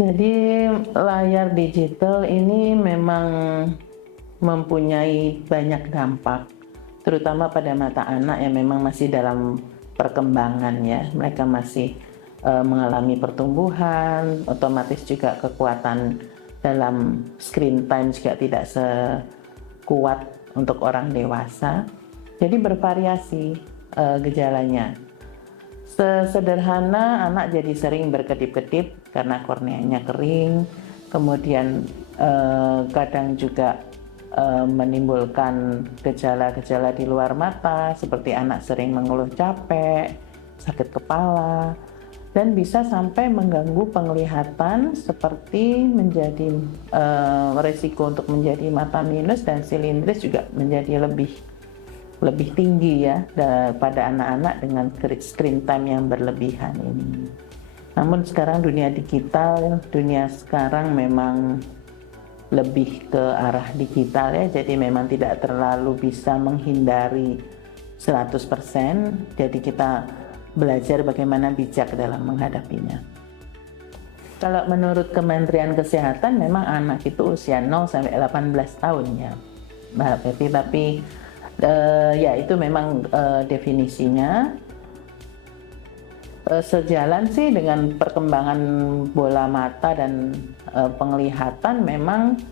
Jadi layar digital ini memang mempunyai banyak dampak, terutama pada mata anak yang memang masih dalam perkembangan ya. Mereka masih mengalami pertumbuhan, otomatis juga kekuatan dalam screen time juga tidak sekuat untuk orang dewasa. Jadi bervariasi gejalanya. Sesederhana anak jadi sering berkedip-kedip karena korneanya kering, kemudian kadang juga menimbulkan gejala-gejala di luar mata seperti anak sering mengeluh capek, sakit kepala, dan bisa sampai mengganggu penglihatan seperti menjadi resiko untuk menjadi mata minus dan silindris juga menjadi lebih tinggi ya pada anak-anak dengan screen time yang berlebihan ini. Namun sekarang dunia digital, dunia sekarang memang lebih ke arah digital ya, jadi memang tidak terlalu bisa menghindari 100%, jadi kita belajar bagaimana bijak dalam menghadapinya. Kalau menurut Kementerian Kesehatan memang anak itu usia 0 sampai 18 tahun ya, Mbak Pepi, tapi ya itu memang definisinya. Sejalan sih dengan perkembangan bola mata dan penglihatan, memang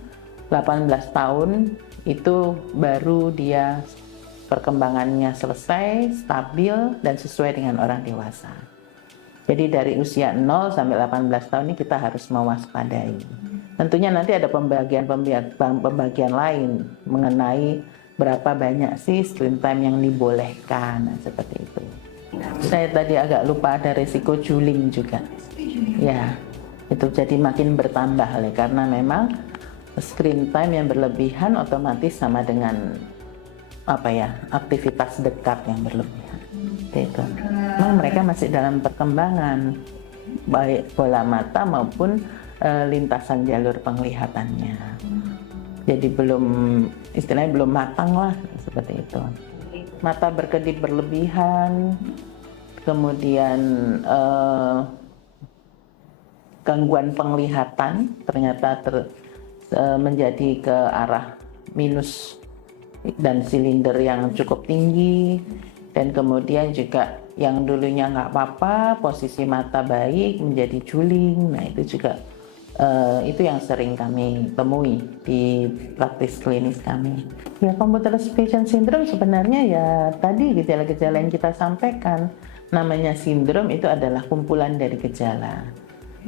18 tahun itu baru dia perkembangannya selesai, stabil, dan sesuai dengan orang dewasa. Jadi dari usia 0 sampai 18 tahun ini kita harus mewaspadai. Tentunya nanti ada pembagian lain mengenai berapa banyak sih screen time yang dibolehkan, nah, seperti itu. Saya tadi agak lupa ada resiko juling juga. Ya, itu jadi makin bertambah karena memang screen time yang berlebihan otomatis sama dengan aktivitas dekat yang berlebihan. Itu. Memang mereka masih dalam perkembangan baik bola mata maupun lintasan jalur penglihatannya. Jadi istilahnya belum matang lah seperti itu. Mata berkedip berlebihan, kemudian gangguan penglihatan ternyata menjadi ke arah minus dan silinder yang cukup tinggi, dan kemudian juga yang dulunya nggak apa-apa, posisi mata baik menjadi juling. Nah itu juga itu yang sering kami temui di praktis klinis kami. Ya, computer vision syndrome sebenarnya ya tadi gejala-gejala yang kita sampaikan. Namanya sindrom itu adalah kumpulan dari gejala.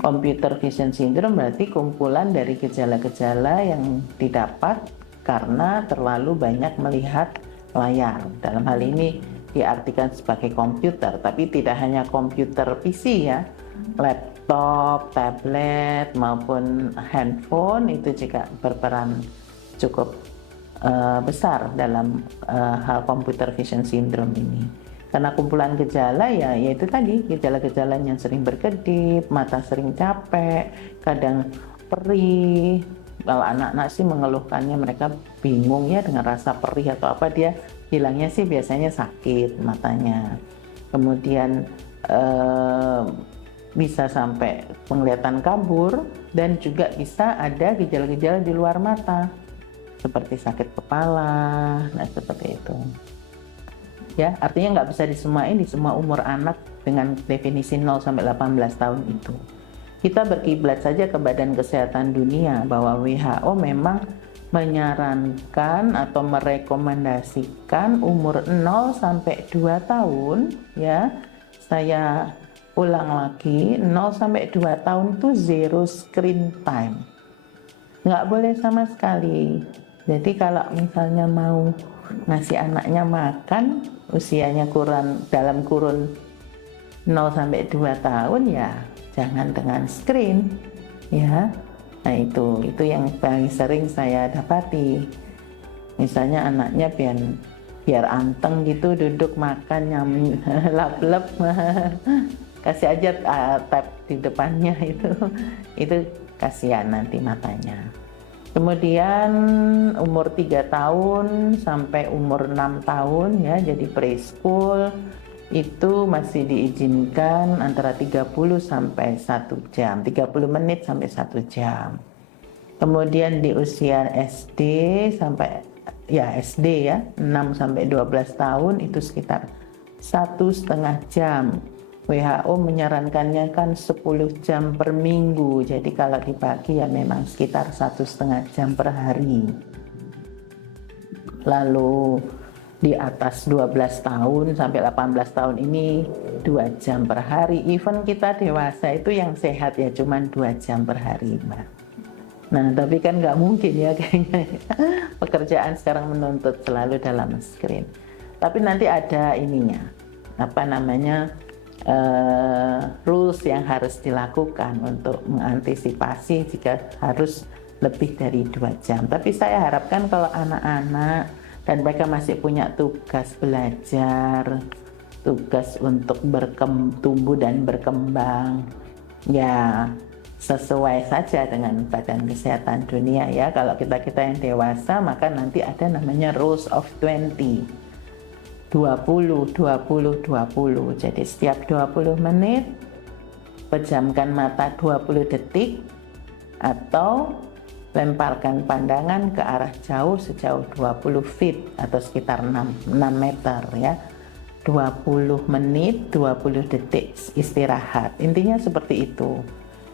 Computer vision syndrome berarti kumpulan dari gejala-gejala yang didapat karena terlalu banyak melihat layar. Dalam hal ini diartikan sebagai komputer, tapi tidak hanya komputer PC ya, laptop, tablet maupun handphone itu juga berperan cukup besar dalam hal computer vision syndrome ini. Karena kumpulan gejala ya yaitu tadi gejala-gejala yang sering berkedip, mata sering capek, kadang perih. Kalau anak-anak sih mengeluhkannya mereka bingung ya dengan rasa perih atau apa, dia bilangnya sih biasanya sakit matanya. Kemudian bisa sampai penglihatan kabur, dan juga bisa ada gejala-gejala di luar mata seperti sakit kepala, nah seperti itu. Ya, artinya nggak bisa disemain di semua umur anak dengan definisi 0 sampai 18 tahun itu. Kita berkiblat saja ke Badan Kesehatan Dunia bahwa WHO memang menyarankan atau merekomendasikan umur 0 sampai 2 tahun ya. Saya ulang lagi, 0 sampai 2 tahun itu zero screen time. Nggak boleh sama sekali. Jadi kalau misalnya mau ngasih anaknya makan, usianya dalam kurun 0 sampai 2 tahun ya jangan dengan screen ya. Nah itu yang paling sering saya dapati. Misalnya anaknya biar anteng gitu duduk makan lap-lap kasih aja tab di depannya itu kasihan nanti matanya. Kemudian umur 3 tahun sampai umur 6 tahun ya, jadi preschool itu masih diizinkan antara 30 sampai 1 jam, 30 menit sampai 1 jam. Kemudian di usia SD sampai SD ya, 6 sampai 12 tahun itu sekitar 1,5 jam. WHO menyarankannya kan 10 jam per minggu, jadi kalau dibagi ya memang sekitar 1,5 jam per hari. Lalu di atas 12 tahun sampai 18 tahun ini 2 jam per hari. Even kita dewasa itu yang sehat ya cuman 2 jam per hari, Mbak. Nah, tapi kan nggak mungkin ya kayaknya. Pekerjaan sekarang menuntut selalu dalam screen. Tapi nanti ada ininya, rules yang harus dilakukan untuk mengantisipasi jika harus lebih dari 2 jam. Tapi saya harapkan kalau anak-anak dan mereka masih punya tugas belajar, tugas untuk tumbuh dan berkembang, ya sesuai saja dengan Badan Kesehatan Dunia ya. Kalau kita yang dewasa, maka nanti ada namanya rules of 20, 20, 20, 20. Jadi setiap 20 menit pejamkan mata 20 detik atau lemparkan pandangan ke arah jauh sejauh 20 feet atau sekitar 6 meter ya. 20 menit, 20 detik istirahat. Intinya seperti itu.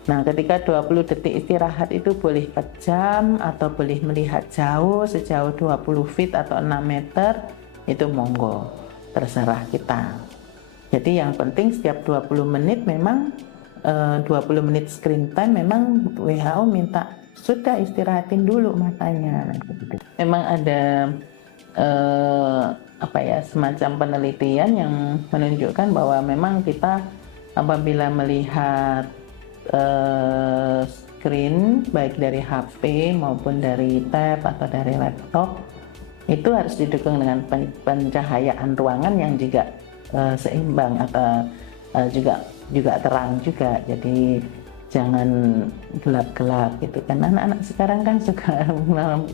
Nah, ketika 20 detik istirahat itu boleh pejam atau boleh melihat jauh sejauh 20 feet atau 6 meter, itu monggo, terserah kita. Jadi yang penting setiap 20 menit memang 20 menit screen time memang WHO minta sudah istirahatin dulu matanya. Memang ada semacam penelitian yang menunjukkan bahwa memang kita apabila melihat screen baik dari HP maupun dari tab atau dari laptop itu harus didukung dengan pencahayaan ruangan yang juga seimbang atau juga terang juga. Jadi jangan gelap-gelap gitu kan. Anak-anak sekarang kan suka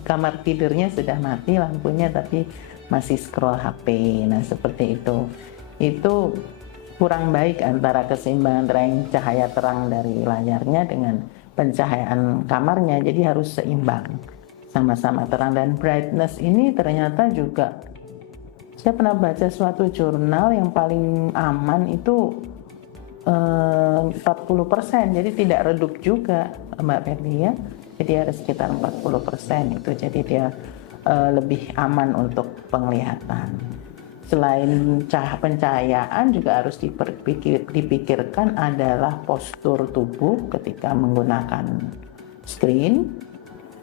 kamar tidurnya sudah mati lampunya tapi masih scroll HP. Nah, seperti itu. Itu kurang baik antara keseimbangan cahaya terang dari layarnya dengan pencahayaan kamarnya. Jadi harus seimbang, sama-sama terang. Dan brightness ini ternyata juga, saya pernah baca suatu jurnal yang paling aman itu 40%, jadi tidak redup juga Mbak Feby ya. Jadi harus sekitar 40% itu, jadi dia lebih aman untuk penglihatan. Selain pencahayaan juga harus dipikirkan adalah postur tubuh ketika menggunakan screen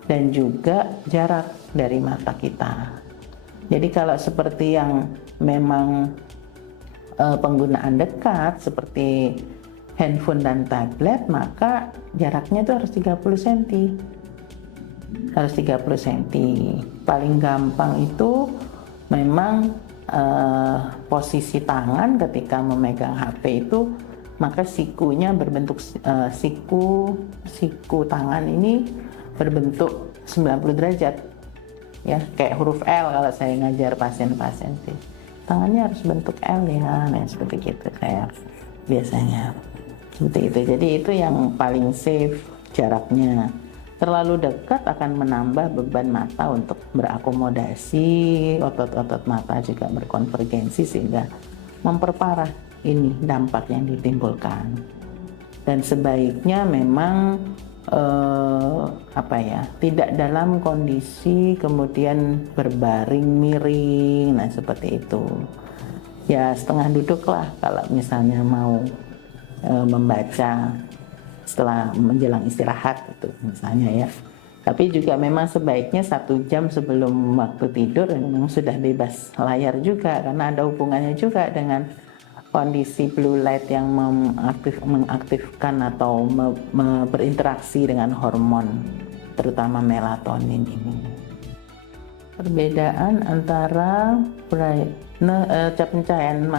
dan juga jarak dari mata kita. Jadi kalau seperti yang memang penggunaan dekat seperti handphone dan tablet, maka jaraknya itu harus 30 cm. Harus 30 cm. Paling gampang itu memang posisi tangan ketika memegang HP itu, maka sikunya berbentuk siku tangan ini berbentuk 90 derajat ya, kayak huruf L kalau saya ngajar pasien-pasien sih. Tangannya harus bentuk L ya, nah seperti gitu kayak biasanya. Seperti itu. Jadi itu yang paling safe jaraknya. Terlalu dekat akan menambah beban mata untuk berakomodasi, otot-otot mata juga berkonvergensi sehingga memperparah ini dampak yang ditimbulkan. Dan sebaiknya memang tidak dalam kondisi kemudian berbaring miring, nah seperti itu. Ya setengah duduk lah kalau misalnya mau membaca setelah menjelang istirahat itu misalnya ya. Tapi juga memang sebaiknya 1 jam sebelum waktu tidur memang sudah bebas layar juga, karena ada hubungannya juga dengan kondisi blue light yang mengaktifkan atau berinteraksi dengan hormon terutama melatonin ini. Perbedaan antara pencahayaan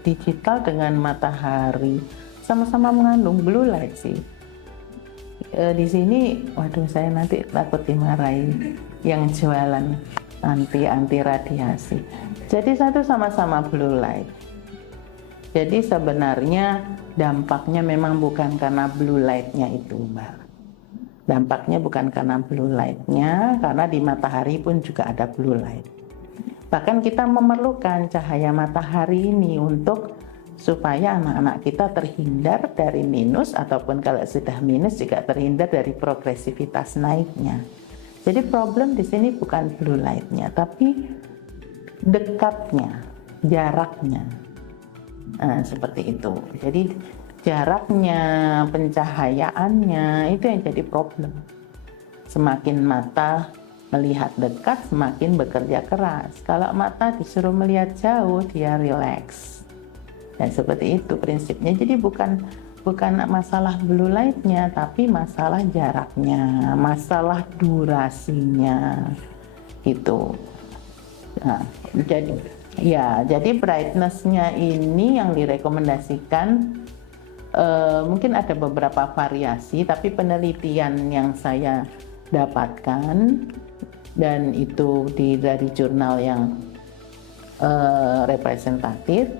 digital dengan matahari sama-sama mengandung blue light sih. Di sini, waduh saya nanti takut dimarahi yang jualan anti radiasi. Jadi satu sama-sama blue light. Jadi sebenarnya dampaknya memang bukan karena blue light-nya itu, Mbak. Dampaknya bukan karena blue light-nya, karena di matahari pun juga ada blue light. Bahkan kita memerlukan cahaya matahari ini untuk supaya anak-anak kita terhindar dari minus, ataupun kalau sudah minus juga terhindar dari progresivitas naiknya. Jadi problem di sini bukan blue light-nya, tapi dekatnya, jaraknya. Nah, seperti itu. Jadi jaraknya, pencahayaannya itu yang jadi problem. Semakin mata melihat dekat, semakin bekerja keras. Kalau mata disuruh melihat jauh, dia relax. Dan seperti itu prinsipnya. Jadi bukan masalah blue light-nya, tapi masalah jaraknya, masalah durasinya gitu. Nah, jadi brightness-nya ini yang direkomendasikan, mungkin ada beberapa variasi, tapi penelitian yang saya dapatkan dan itu dari jurnal yang representatif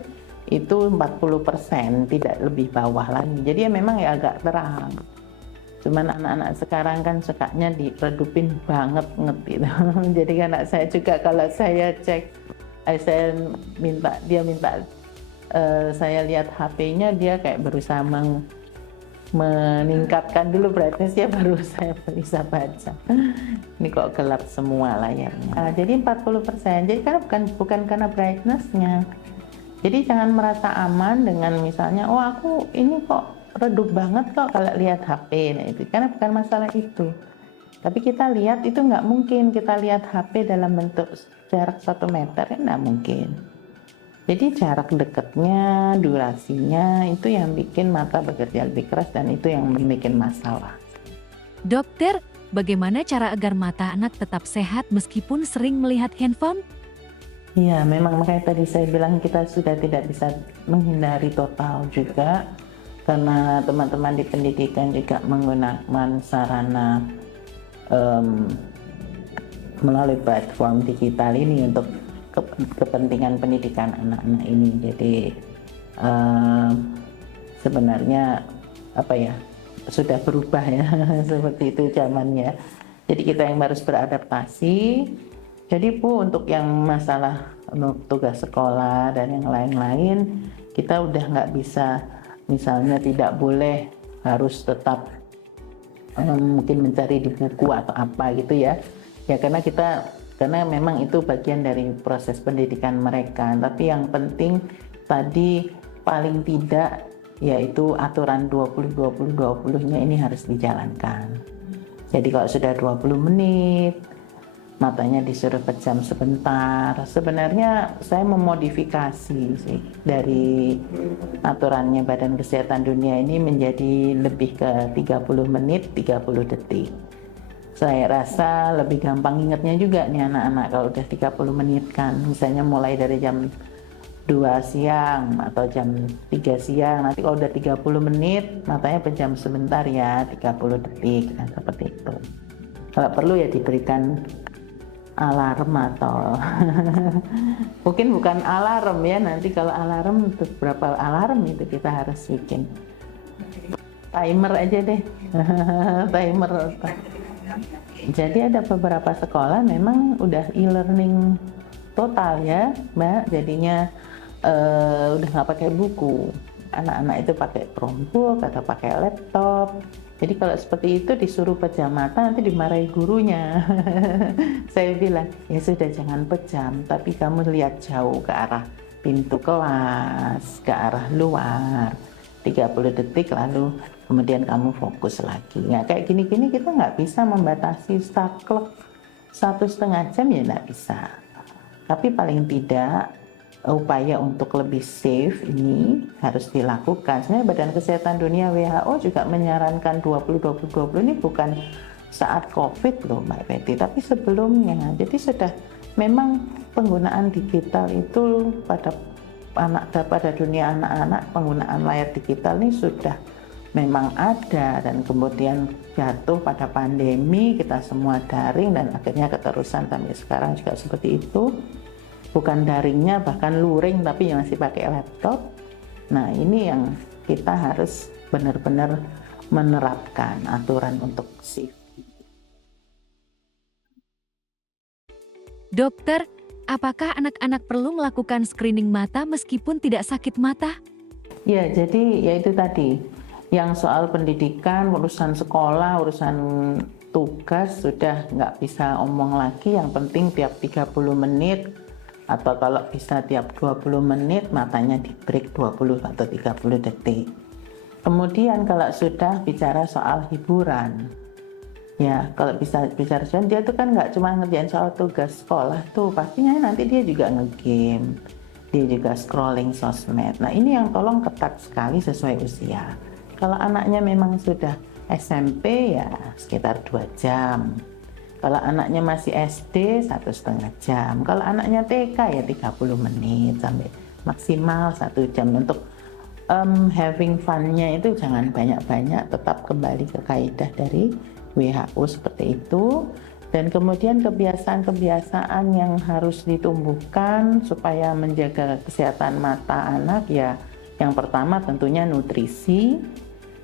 itu 40%, tidak lebih bawah lagi. Jadi ya memang ya agak terang. Cuman anak-anak sekarang kan sukanya diredupin banget gitu. Jadi anak saya juga kalau saya cek, saya minta saya lihat HP-nya, dia kayak berusaha meningkatkan dulu brightness-nya baru saya bisa baca. Ini kok gelap semua layarnya. Jadi 40%. Jadi kan bukan karena brightness-nya. Jadi jangan merasa aman dengan misalnya, oh aku ini kok redup banget kok kalau lihat HP. Nah itu karena bukan masalah itu. Tapi kita lihat itu nggak mungkin kita lihat HP dalam bentuk jarak 1 meter, ya nggak mungkin. Jadi jarak dekatnya, durasinya itu yang bikin mata bekerja lebih keras, dan itu yang bikin masalah. Dokter, bagaimana cara agar mata anak tetap sehat meskipun sering melihat handphone? Iya, memang makanya tadi saya bilang kita sudah tidak bisa menghindari total juga, karena teman-teman di pendidikan juga menggunakan sarana melalui platform digital ini untuk kepentingan pendidikan anak-anak ini. Jadi sebenarnya sudah berubah ya seperti itu zamannya. Jadi kita yang harus beradaptasi. Jadi Bu, untuk yang masalah tugas sekolah dan yang lain-lain, kita udah nggak bisa, misalnya tidak boleh harus tetap mungkin mencari di buku atau apa gitu ya. Ya karena memang itu bagian dari proses pendidikan mereka. Tapi yang penting tadi paling tidak yaitu aturan 20-20-20-nya ini harus dijalankan. Jadi kalau sudah 20 menit matanya disuruh pejam sebentar. Sebenarnya saya memodifikasi sih dari aturannya Badan Kesehatan Dunia ini menjadi lebih ke 30 menit 30 detik. Saya rasa lebih gampang ingatnya juga nih anak-anak kalau udah 30 menit kan. Misalnya mulai dari jam 2 siang atau jam 3 siang. Nanti kalau udah 30 menit matanya pejam sebentar ya, 30 detik. Nah, seperti itu. Kalau perlu ya diberikan alarm atau mungkin bukan alarm ya, nanti kalau alarm untuk berapa alarm itu kita harus bikin timer aja deh. Timer. Jadi ada beberapa sekolah memang udah e-learning total ya Mbak, jadinya udah nggak pakai buku, anak-anak itu pakai Chromebook atau pakai laptop. Jadi kalau seperti itu disuruh pejam mata nanti dimarahi gurunya. Saya bilang, ya sudah jangan pejam, tapi kamu lihat jauh ke arah pintu kelas, ke arah luar. 30 detik lalu kemudian kamu fokus lagi. Nah, kayak gini-gini kita nggak bisa membatasi start clock 1,5 jam ya nggak bisa. Tapi paling tidak upaya untuk lebih safe ini harus dilakukan. Sebenarnya Badan Kesehatan Dunia WHO juga menyarankan 20-20-20 ini bukan saat COVID loh Mbak Betty, tapi sebelumnya. Jadi sudah memang penggunaan digital itu pada dunia anak-anak, penggunaan layar digital ini sudah memang ada, dan kemudian jatuh pada pandemi, kita semua daring dan akhirnya keterusan sampai sekarang juga seperti itu. Bukan daringnya, bahkan luring, tapi masih pakai laptop. Nah, ini yang kita harus benar-benar menerapkan aturan untuk safety. Dokter, apakah anak-anak perlu melakukan screening mata meskipun tidak sakit mata? Ya, jadi ya itu tadi, yang soal pendidikan, urusan sekolah, urusan tugas sudah nggak bisa omong lagi, yang penting tiap 30 menit atau kalau bisa tiap 20 menit matanya di break 20 atau 30 detik. Kemudian kalau sudah bicara soal hiburan, ya kalau bisa bicara soal, dia tuh kan nggak cuma ngerjain soal tugas sekolah tuh, pastinya nanti dia juga nge-game, dia juga scrolling sosmed. Nah, ini yang tolong ketat sekali sesuai usia. Kalau anaknya memang sudah SMP ya sekitar 2 jam. Kalau anaknya masih SD 1,5 jam. Kalau anaknya TK ya 30 menit sampai maksimal 1 jam. Untuk having fun-nya itu jangan banyak-banyak, tetap kembali ke kaidah dari WHO seperti itu. Dan kemudian kebiasaan-kebiasaan yang harus ditumbuhkan supaya menjaga kesehatan mata anak ya, yang pertama tentunya nutrisi.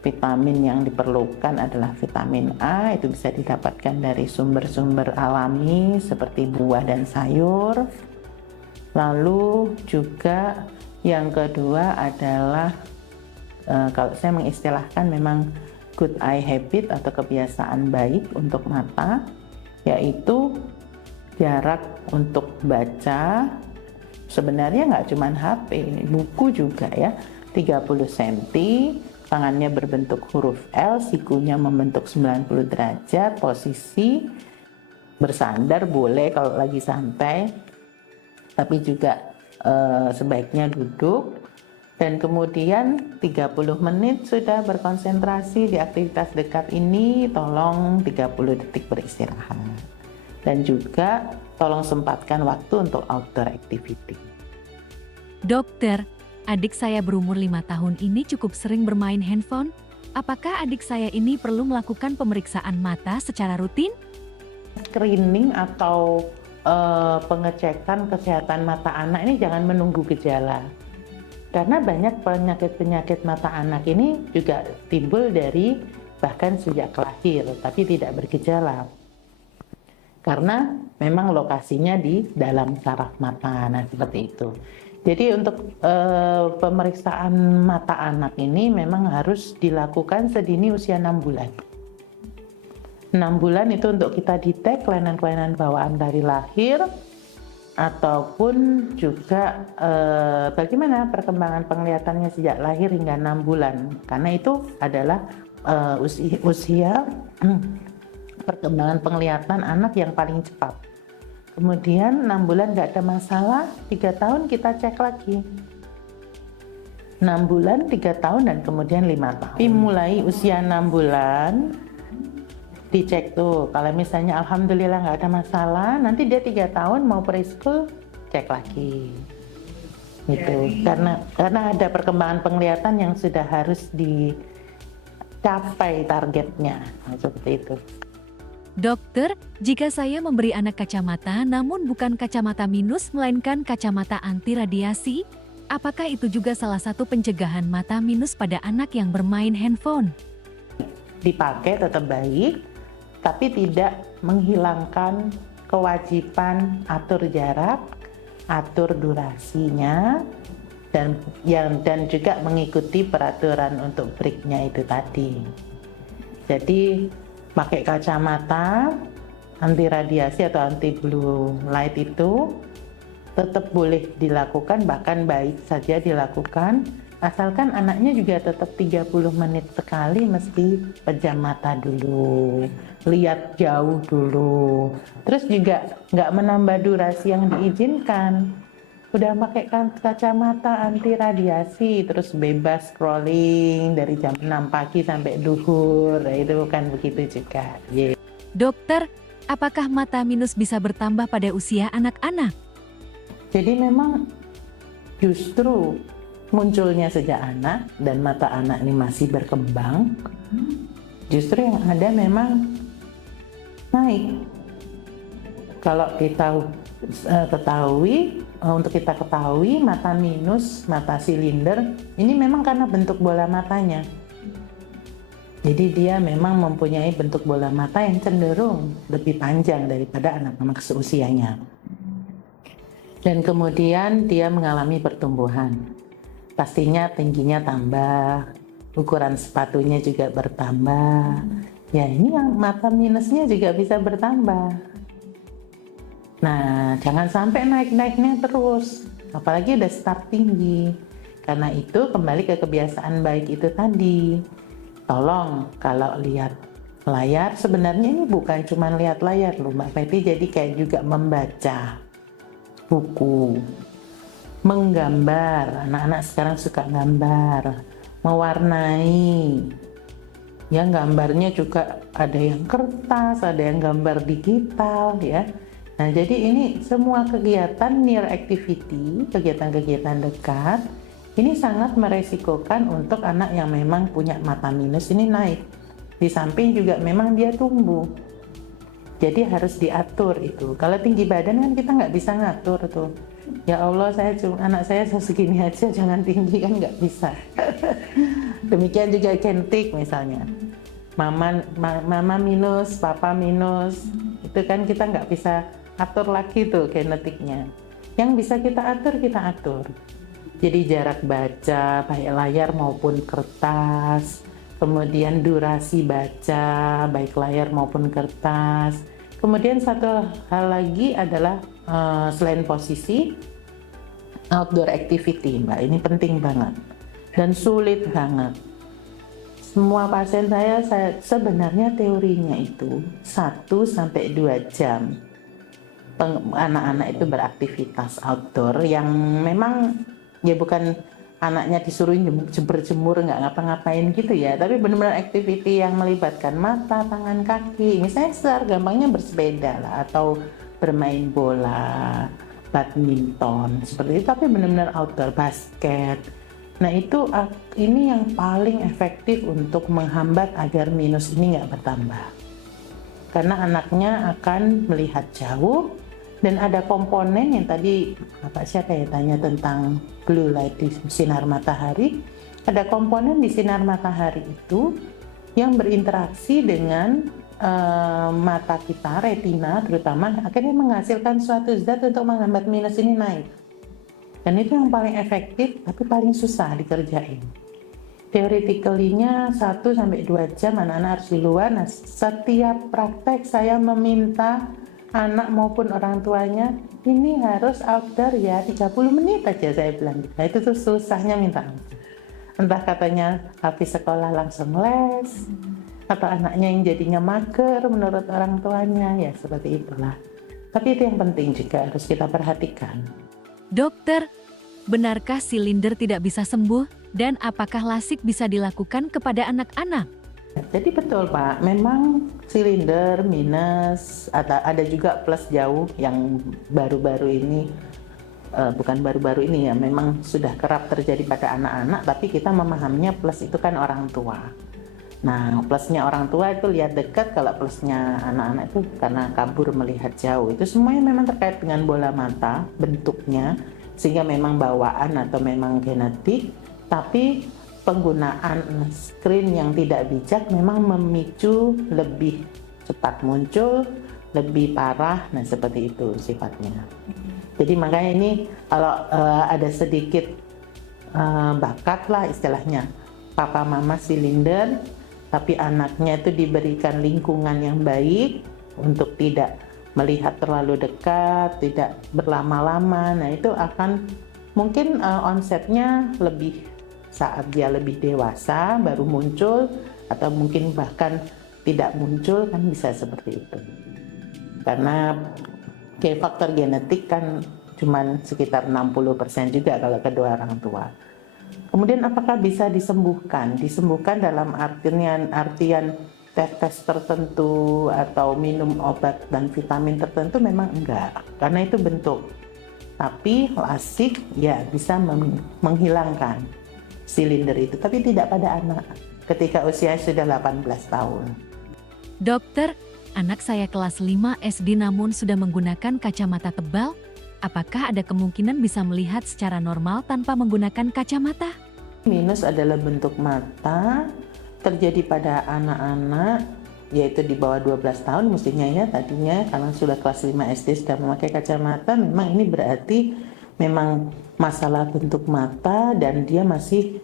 Vitamin yang diperlukan adalah vitamin A, itu bisa didapatkan dari sumber-sumber alami seperti buah dan sayur. Lalu juga yang kedua adalah kalau saya mengistilahkan memang good eye habit atau kebiasaan baik untuk mata, yaitu jarak untuk baca sebenarnya nggak cuma HP, buku juga ya, 30 cm, tangannya berbentuk huruf L, sikunya membentuk 90 derajat, posisi bersandar boleh kalau lagi santai, tapi juga sebaiknya duduk. Dan kemudian 30 menit sudah berkonsentrasi di aktivitas dekat ini, tolong 30 detik beristirahat. Dan juga tolong sempatkan waktu untuk outdoor activity. Dokter, adik saya berumur 5 tahun ini cukup sering bermain handphone. Apakah adik saya ini perlu melakukan pemeriksaan mata secara rutin? Screening atau pengecekan kesehatan mata anak ini jangan menunggu gejala. Karena banyak penyakit-penyakit mata anak ini juga timbul dari bahkan sejak lahir, tapi tidak bergejala. Karena memang lokasinya di dalam saraf mata, nah seperti itu. Jadi untuk pemeriksaan mata anak ini memang harus dilakukan sedini usia 6 bulan. 6 bulan itu untuk kita detek kelainan-kelainan bawaan dari lahir, ataupun juga bagaimana perkembangan penglihatannya sejak lahir hingga 6 bulan. Karena itu adalah usia perkembangan penglihatan anak yang paling cepat. Kemudian 6 bulan nggak ada masalah, 3 tahun kita cek lagi. 6 bulan, 3 tahun, dan kemudian 5 tahun. Tapi mulai usia 6 bulan, dicek tuh, kalau misalnya alhamdulillah nggak ada masalah, nanti dia 3 tahun mau preschool, cek lagi. Gitu. Karena ada perkembangan penglihatan yang sudah harus dicapai targetnya, seperti itu. Dokter, jika saya memberi anak kacamata namun bukan kacamata minus melainkan kacamata anti radiasi, apakah itu juga salah satu pencegahan mata minus pada anak yang bermain handphone? Dipakai tetap baik, tapi tidak menghilangkan kewajiban atur jarak, atur durasinya, dan juga mengikuti peraturan untuk breaknya itu tadi. Jadi pakai kacamata anti radiasi atau anti blue light itu tetap boleh dilakukan, bahkan baik saja dilakukan, asalkan anaknya juga tetap 30 menit sekali mesti pejam mata dulu, lihat jauh dulu. Terus juga nggak menambah durasi yang diizinkan. Udah pakai kacamata anti radiasi, terus bebas scrolling dari jam 6 pagi sampai duhur, itu bukan begitu juga. Yeah. Dokter, apakah mata minus bisa bertambah pada usia anak-anak? Jadi memang justru munculnya sejak anak dan mata anak ini masih berkembang, justru yang ada memang naik. Kalau kita ketahui untuk kita ketahui mata minus, mata silinder ini memang karena bentuk bola matanya. Jadi dia memang mempunyai bentuk bola mata yang cenderung lebih panjang daripada anak-anak seusianya. Dan kemudian dia mengalami pertumbuhan. Pastinya tingginya tambah, ukuran sepatunya juga bertambah. Ya ini yang mata minusnya juga bisa bertambah. Nah, jangan sampai naik-naiknya terus, apalagi udah start tinggi. Karena itu kembali ke kebiasaan baik itu tadi. Tolong kalau lihat layar, sebenarnya ini bukan cuma lihat layar loh Mbak Fetty, jadi kayak juga membaca buku, menggambar. Anak-anak sekarang suka gambar, mewarnai. Ya gambarnya juga ada yang kertas, ada yang gambar digital ya. Nah, jadi ini semua kegiatan near activity, kegiatan-kegiatan dekat, ini sangat meresikokan untuk anak yang memang punya mata minus ini naik. Di samping juga memang dia tumbuh. Jadi harus diatur itu. Kalau tinggi badan kan kita nggak bisa ngatur tuh. Ya Allah, anak saya segini aja, jangan tinggi, kan nggak bisa. Demikian juga genetik misalnya. Mama minus, papa minus, itu kan kita nggak bisa atur lagi tuh genetiknya. Yang bisa kita atur. Jadi jarak baca baik layar maupun kertas, kemudian durasi baca baik layar maupun kertas. Kemudian satu hal lagi adalah selain posisi, outdoor activity Mbak, ini penting banget dan sulit banget. Semua pasien saya sebenarnya teorinya itu 1-2 jam anak-anak itu beraktivitas outdoor yang memang ya bukan anaknya disuruh jemur nggak ngapa-ngapain gitu ya, tapi benar-benar activity yang melibatkan mata, tangan, kaki. Misalnya secara gampangnya bersepeda lah, atau bermain bola, badminton seperti itu, tapi benar-benar outdoor, basket. Nah itu ini yang paling efektif untuk menghambat agar minus ini nggak bertambah, karena anaknya akan melihat jauh. Dan ada komponen yang tadi Bapak siapa ya tanya tentang blue light di sinar matahari. Ada komponen di sinar matahari itu yang berinteraksi dengan mata kita, retina terutama, akhirnya menghasilkan suatu zat untuk menghambat minus ini naik. Dan itu yang paling efektif tapi paling susah dikerjain. Theoretically-nya 1-2 jam anak-anak harus di luar. Nah, setiap praktek saya meminta anak maupun orang tuanya ini harus outdoor ya, 30 menit aja saya bilang. Nah itu tuh susahnya minta ampun. Entah katanya habis sekolah langsung les, atau anaknya yang jadinya mager menurut orang tuanya, ya seperti itulah. Tapi itu yang penting juga harus kita perhatikan. Dokter, benarkah silinder tidak bisa sembuh dan apakah lasik bisa dilakukan kepada anak-anak? Jadi betul Pak, memang silinder minus, ada juga plus jauh yang baru-baru ini, bukan baru-baru ini ya, memang sudah kerap terjadi pada anak-anak, tapi kita memahaminya plus itu kan orang tua. Nah plusnya orang tua itu lihat dekat, kalau plusnya anak-anak itu karena kabur melihat jauh. Itu semuanya memang terkait dengan bola mata, bentuknya, sehingga memang bawaan atau memang genetik, tapi penggunaan screen yang tidak bijak memang memicu lebih cepat muncul, lebih parah, nah seperti itu sifatnya. Jadi makanya ini kalau ada sedikit bakat lah istilahnya, papa mama silinder, tapi anaknya itu diberikan lingkungan yang baik untuk tidak melihat terlalu dekat, tidak berlama-lama, nah itu akan mungkin onsetnya lebih saat dia lebih dewasa baru muncul, atau mungkin bahkan tidak muncul, kan bisa seperti itu. Karena kayak faktor genetik kan cuman sekitar 60% juga kalau kedua orang tua. Kemudian apakah bisa disembuhkan? Disembuhkan dalam artian tes tertentu atau minum obat dan vitamin tertentu memang enggak, karena itu bentuk. Tapi lasik ya bisa menghilangkan silinder itu, tapi tidak pada anak ketika usia sudah 18 tahun. Dokter, anak saya kelas 5 SD namun sudah menggunakan kacamata tebal. apakah ada kemungkinan bisa melihat secara normal tanpa menggunakan kacamata? Minus adalah bentuk mata terjadi pada anak-anak yaitu di bawah 12 tahun mestinya ya tadinya, karena sudah kelas 5 SD sudah memakai kacamata. Memang ini berarti memang masalah bentuk mata dan dia masih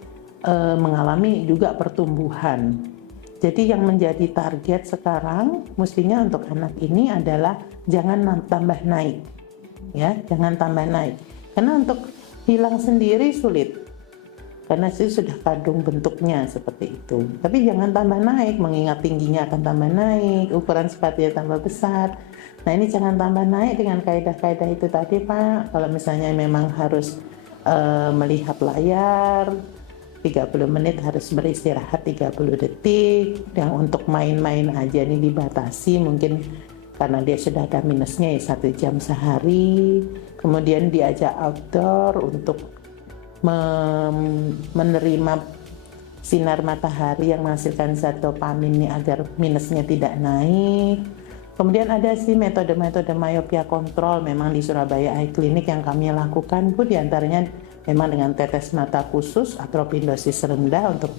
mengalami juga pertumbuhan. Jadi yang menjadi target sekarang mestinya untuk anak ini adalah jangan tambah naik, ya, jangan tambah naik. Karena untuk hilang sendiri sulit, karena itu sudah kadung bentuknya seperti itu. Tapi jangan tambah naik, mengingat tingginya akan tambah naik, ukuran sepatunya tambah besar. Nah ini jangan tambah naik dengan kaidah-kaidah itu tadi Pak. Kalau misalnya memang harus melihat layar, 30 menit harus beristirahat 30 detik. Yang untuk main-main aja ini dibatasi, mungkin karena dia sudah ada minusnya ya 1 jam sehari. Kemudian diajak outdoor untuk menerima sinar matahari yang menghasilkan zat dopamin ini agar minusnya tidak naik. Kemudian ada sih metode-metode myopia kontrol memang di Surabaya Eye Clinic yang kami lakukan, Bu, diantaranya memang dengan tetes mata khusus atropin dosis rendah untuk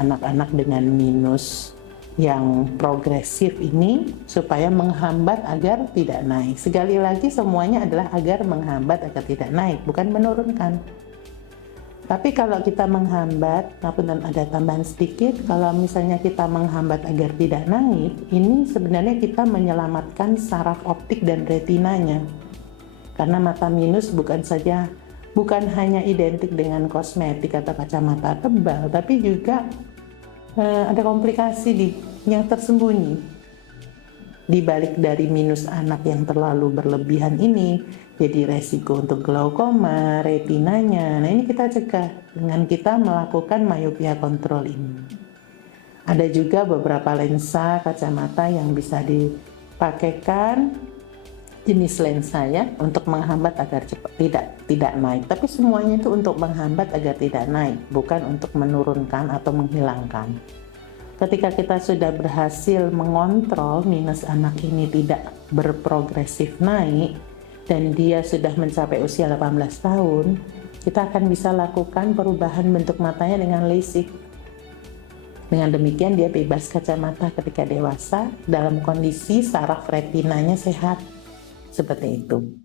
anak-anak dengan minus yang progresif ini supaya menghambat agar tidak naik. Sekali lagi semuanya adalah agar menghambat agar tidak naik, bukan menurunkan. Tapi kalau kita menghambat, maupun ada tambahan sedikit, kalau misalnya kita menghambat agar tidak naik, ini sebenarnya kita menyelamatkan saraf optik dan retinanya. Karena mata minus bukan hanya identik dengan kosmetik atau kacamata tebal, tapi juga ada komplikasi yang tersembunyi di balik dari minus anak yang terlalu berlebihan ini. Jadi resiko untuk glaukoma, retinanya. Nah ini kita cegah dengan kita melakukan myopia kontrol ini. Ada juga beberapa lensa kacamata yang bisa dipakaikan, jenis lensa ya, untuk menghambat agar tidak naik. Tapi semuanya itu untuk menghambat agar tidak naik, bukan untuk menurunkan atau menghilangkan. Ketika kita sudah berhasil mengontrol minus anak ini tidak berprogresif naik, dan dia sudah mencapai usia 18 tahun, kita akan bisa lakukan perubahan bentuk matanya dengan LASIK. Dengan demikian dia bebas kacamata ketika dewasa dalam kondisi saraf retinanya sehat. Seperti itu.